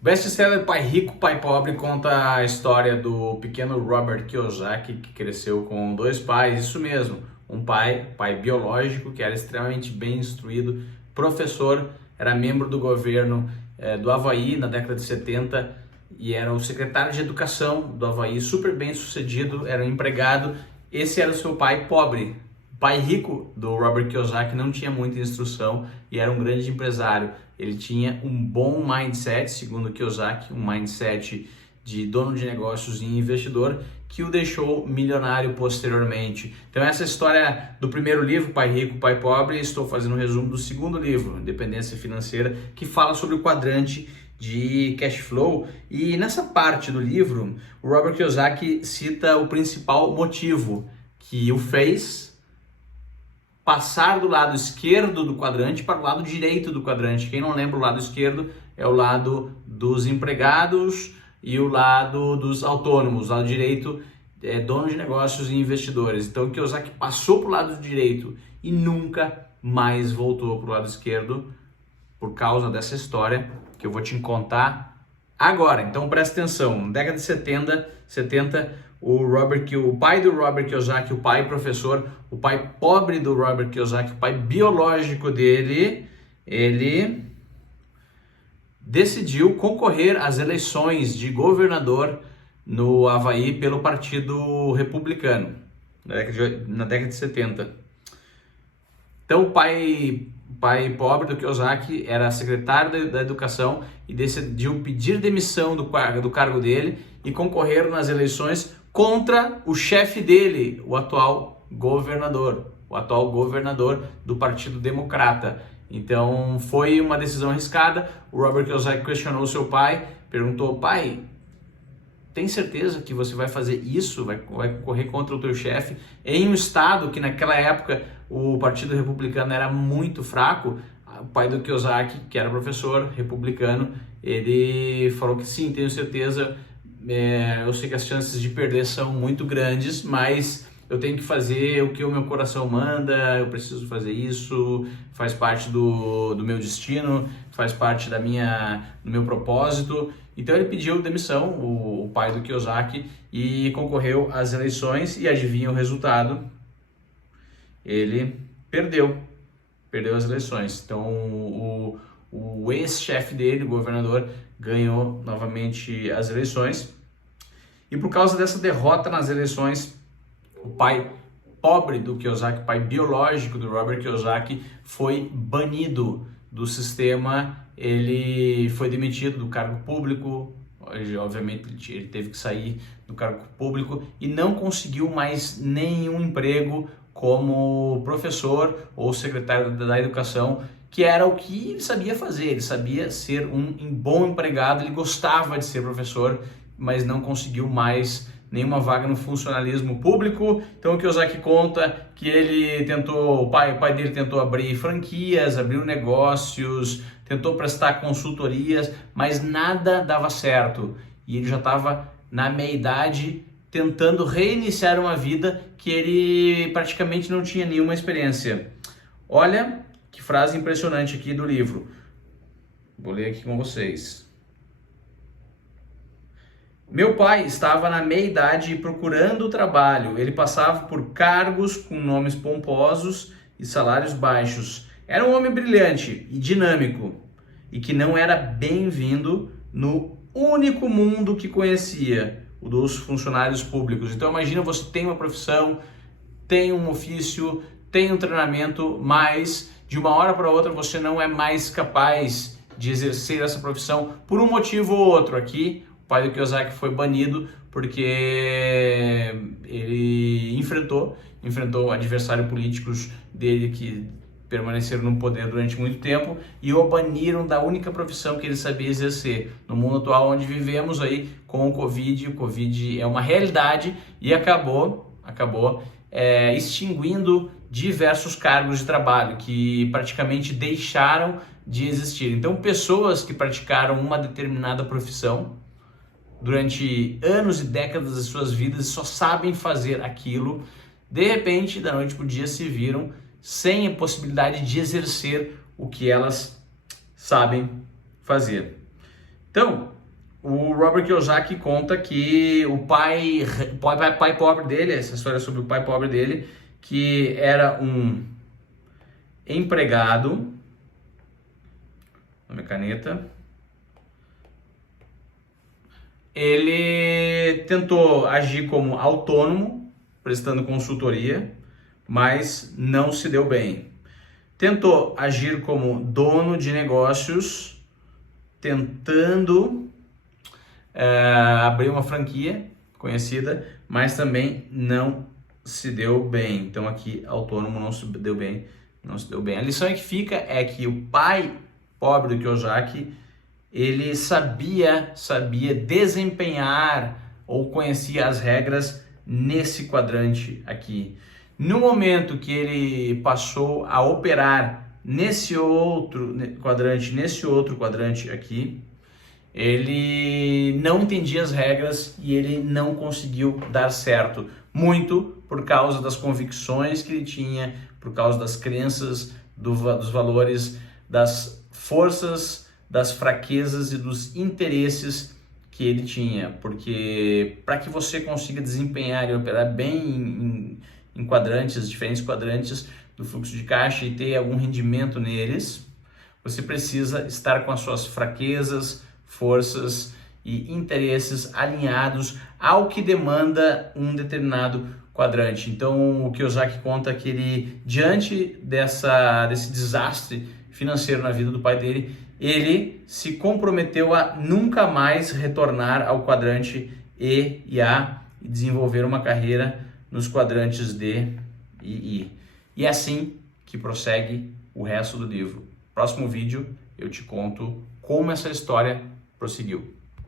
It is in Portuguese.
Best-seller Pai Rico, Pai Pobre conta a história do pequeno Robert Kiyosaki, que cresceu com dois pais, isso mesmo, um pai biológico, que era extremamente bem instruído, professor, era membro do governo do Havaí na década de 70 e era o secretário de educação do Havaí, super bem sucedido, era um empregado. Esse era o seu pai pobre. O pai rico do Robert Kiyosaki não tinha muita instrução e era um grande empresário. Ele tinha um bom mindset, segundo Kiyosaki, um mindset de dono de negócios e investidor, que o deixou milionário posteriormente. Então essa história do primeiro livro, Pai Rico, Pai Pobre, estou fazendo um resumo do segundo livro, Independência Financeira, que fala sobre o quadrante de cash flow. E nessa parte do livro, o Robert Kiyosaki cita o principal motivo que o fez passar do lado esquerdo do quadrante para o lado direito do quadrante. Quem não lembra, o lado esquerdo é o lado dos empregados e o lado dos autônomos. O lado direito é dono de negócios e investidores. Então, o Kiyosaki passou para o lado direito e nunca mais voltou para o lado esquerdo por causa dessa história que eu vou te contar agora. Então, presta atenção. Na década de 70 o pai do Robert Kiyosaki, o pai professor, o pai pobre do Robert Kiyosaki, o pai biológico dele, ele decidiu concorrer às eleições de governador no Havaí pelo Partido Republicano, na década de 70. Então o pai pobre do Kiyosaki era secretário da educação e decidiu pedir demissão do cargo dele e concorrer nas eleições contra o chefe dele, o atual governador do Partido Democrata. Então foi uma decisão arriscada. O Robert Kiyosaki questionou seu pai, perguntou: pai, tem certeza que você vai fazer isso, vai concorrer contra o teu chefe em um estado que naquela época o Partido Republicano era muito fraco? O pai do Kiyosaki, que era professor republicano, ele falou que sim, tenho certeza. Eu sei que as chances de perder são muito grandes, mas eu tenho que fazer o que o meu coração manda, eu preciso fazer isso, faz parte do meu destino, faz parte do meu propósito. Então ele pediu demissão, o pai do Kiyosaki, e concorreu às eleições e adivinha o resultado? Ele perdeu as eleições. Então o ex-chefe dele, o governador, ganhou novamente as eleições. E por causa dessa derrota nas eleições, o pai pobre do Kiyosaki, pai biológico do Robert Kiyosaki, foi banido do sistema. Ele foi demitido do cargo público. Obviamente ele teve que sair do cargo público e não conseguiu mais nenhum emprego como professor ou secretário da educação, que era o que ele sabia fazer. Ele sabia ser um bom empregado, ele gostava de ser professor, mas não conseguiu mais nenhuma vaga no funcionalismo público. Então o Kiyosaki conta que ele tentou, o pai dele tentou abrir franquias, abriu negócios, tentou prestar consultorias, mas nada dava certo. E ele já estava na meia-idade tentando reiniciar uma vida que ele praticamente não tinha nenhuma experiência. Olha que frase impressionante aqui do livro. Vou ler aqui com vocês. Meu pai estava na meia-idade procurando trabalho. Ele passava por cargos com nomes pomposos e salários baixos. Era um homem brilhante e dinâmico e que não era bem-vindo no único mundo que conhecia, o dos funcionários públicos. Então imagina, você tem uma profissão, tem um ofício, tem um treinamento, mas de uma hora para outra você não é mais capaz de exercer essa profissão por um motivo ou outro. Aqui o pai do Kiyosaki foi banido porque ele enfrentou adversários políticos dele que permaneceram no poder durante muito tempo e o baniram da única profissão que ele sabia exercer. No mundo atual onde vivemos aí com o Covid é uma realidade e acabou extinguindo diversos cargos de trabalho que praticamente deixaram de existir. Então pessoas que praticaram uma determinada profissão durante anos e décadas de suas vidas e só sabem fazer aquilo, de repente, da noite para o dia, se viram sem a possibilidade de exercer o que elas sabem fazer. Então, o Robert Kiyosaki conta que o pai pobre dele, essa história é sobre o pai pobre dele, que era um empregado, na minha caneta, ele tentou agir como autônomo, prestando consultoria, mas não se deu bem. Tentou agir como dono de negócios, tentando abrir uma franquia conhecida, mas também não se deu bem. Então aqui autônomo não se deu bem, não se deu bem. A lição que fica é que o pai pobre do Kiyosaki, ele sabia desempenhar ou conhecia as regras nesse quadrante aqui. No momento que ele passou a operar nesse outro quadrante aqui, ele não entendia as regras e ele não conseguiu dar certo. Muito por causa das convicções que ele tinha, por causa das crenças, dos valores, das forças, das fraquezas e dos interesses que ele tinha. Porque para que você consiga desempenhar e operar bem em quadrantes, diferentes quadrantes do fluxo de caixa e ter algum rendimento neles, você precisa estar com as suas fraquezas, forças e interesses alinhados ao que demanda um determinado quadrante. Então o Kiyosaki conta que ele, diante desse desastre financeiro na vida do pai dele, ele se comprometeu a nunca mais retornar ao quadrante E e A e desenvolver uma carreira nos quadrantes D e I. E é assim que prossegue o resto do livro. Próximo vídeo eu te conto como essa história prosseguiu.